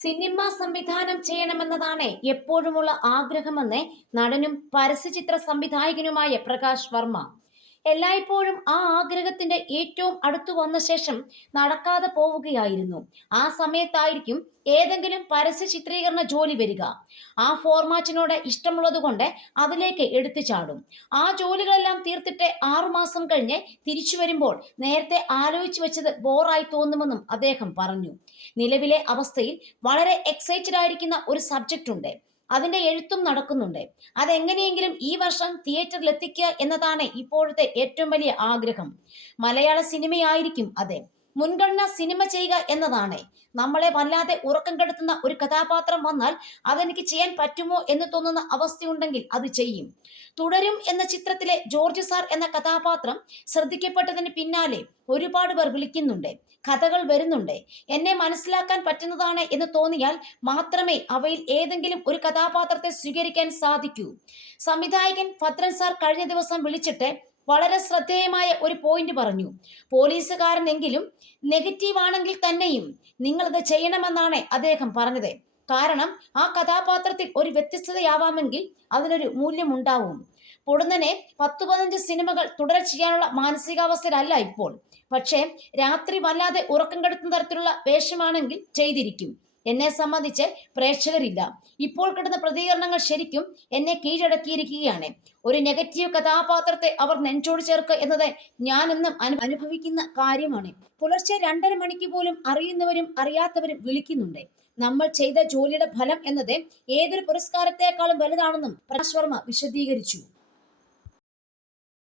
Cinema സംവിധാനം ചെയ്യണമെന്നതാണ് എപ്പോഴുമുള്ള ആഗ്രഹമെന്ന് നടനും പരസ്യചിത്ര സംവിധായകനുമായ പ്രകാശ് വർമ്മ. എല്ലായ്പ്പോഴും ആ ആഗ്രഹത്തിന്റെ ഏറ്റവും അടുത്തു വന്ന ശേഷം നടക്കാതെ പോവുകയായിരുന്നു. ആ സമയത്തായിരിക്കും ഏതെങ്കിലും പരസ്യ ചിത്രീകരണ ജോലി വരിക. ആ ഫോർമാറ്റിനോട് ഇഷ്ടമുള്ളത് കൊണ്ട് അതിലേക്ക് എടുത്തു ചാടും. ആ ജോലികളെല്ലാം തീർത്തിട്ട് 6 മാസം കഴിഞ്ഞ് തിരിച്ചു വരുമ്പോൾ നേരത്തെ ആലോചിച്ചു വെച്ചത് ബോറായി തോന്നുമെന്നും അദ്ദേഹം പറഞ്ഞു. നിലവിലെ അവസ്ഥയിൽ വളരെ എക്സൈറ്റഡ് ആയിരിക്കുന്ന ഒരു സബ്ജക്റ്റ് ഉണ്ട്. അതിന്റെ എഴുത്തും നടക്കുന്നുണ്ട്. അതെങ്ങനെയെങ്കിലും ഈ വർഷം തിയേറ്ററിൽ എത്തിക്കുക എന്നതാണ് ഇപ്പോഴത്തെ ഏറ്റവും വലിയ ആഗ്രഹം. മലയാള സിനിമയായിരിക്കും അത്. മുൻഗണന സിനിമ ചെയ്യുക എന്നതാണ്. നമ്മളെ വല്ലാതെ ഉറക്കം കെടുത്തുന്ന ഒരു കഥാപാത്രം വന്നാൽ അതെനിക്ക് ചെയ്യാൻ പറ്റുമോ എന്ന് തോന്നുന്ന അവസ്ഥയുണ്ടെങ്കിൽ അത് ചെയ്യും. തുടരും എന്ന ചിത്രത്തിലെ ജോർജ് സാർ എന്ന കഥാപാത്രം ശ്രദ്ധിക്കപ്പെട്ടതിന് പിന്നാലെ ഒരുപാട് പേർ വിളിക്കുന്നുണ്ട്, കഥകൾ വരുന്നുണ്ട്. എന്നെ മനസ്സിലാക്കാൻ പറ്റുന്നതാണ് എന്ന് തോന്നിയാൽ മാത്രമേ അവയിൽ ഏതെങ്കിലും ഒരു കഥാപാത്രത്തെ സ്വീകരിക്കാൻ സാധിക്കൂ. സംവിധായകൻ ഭദ്രൻ സാർ കഴിഞ്ഞ ദിവസം വിളിച്ചിട്ട് വളരെ ശ്രദ്ധേയമായ ഒരു പോയിന്റ് പറഞ്ഞു. പോലീസുകാരനെങ്കിലും നെഗറ്റീവ് ആണെങ്കിൽ തന്നെയും നിങ്ങളത് ചെയ്യണമെന്നാണ് അദ്ദേഹം പറഞ്ഞത്. കാരണം ആ കഥാപാത്രത്തിൽ ഒരു വ്യത്യസ്തതയാവാമെങ്കിൽ അതിനൊരു മൂല്യമുണ്ടാവും. പൊടുന്നനെ 10-15 സിനിമകൾ തുടരെ ചെയ്യാനുള്ള മാനസികാവസ്ഥയിലല്ല ഇപ്പോൾ. പക്ഷേ രാത്രി വല്ലാതെ ഉറക്കം കെടുത്തുന്ന തരത്തിലുള്ള വേഷമാണെങ്കിൽ ചെയ്തിരിക്കും. എന്നെ സംബന്ധിച്ച് പ്രേക്ഷകരില്ല. ഇപ്പോൾ കിട്ടുന്ന പ്രതികരണങ്ങൾ ശരിക്കും എന്നെ കീഴടക്കിയിരിക്കുകയാണ്. ഒരു നെഗറ്റീവ് കഥാപാത്രത്തെ അവർ നെഞ്ചോട് ചേർക്കുക എന്നത് ഞാൻ എന്നും അനുഭവിക്കുന്ന കാര്യമാണ്. പുലർച്ചെ 2:30 മണിക്ക് പോലും അറിയുന്നവരും അറിയാത്തവരും വിളിക്കുന്നുണ്ട്. നമ്മൾ ചെയ്ത ജോലിയുടെ ഫലം എന്നത് ഏതൊരു പുരസ്കാരത്തെക്കാളും വലുതാണെന്നും പ്രകാശ് വർമ്മ വിശദീകരിച്ചു.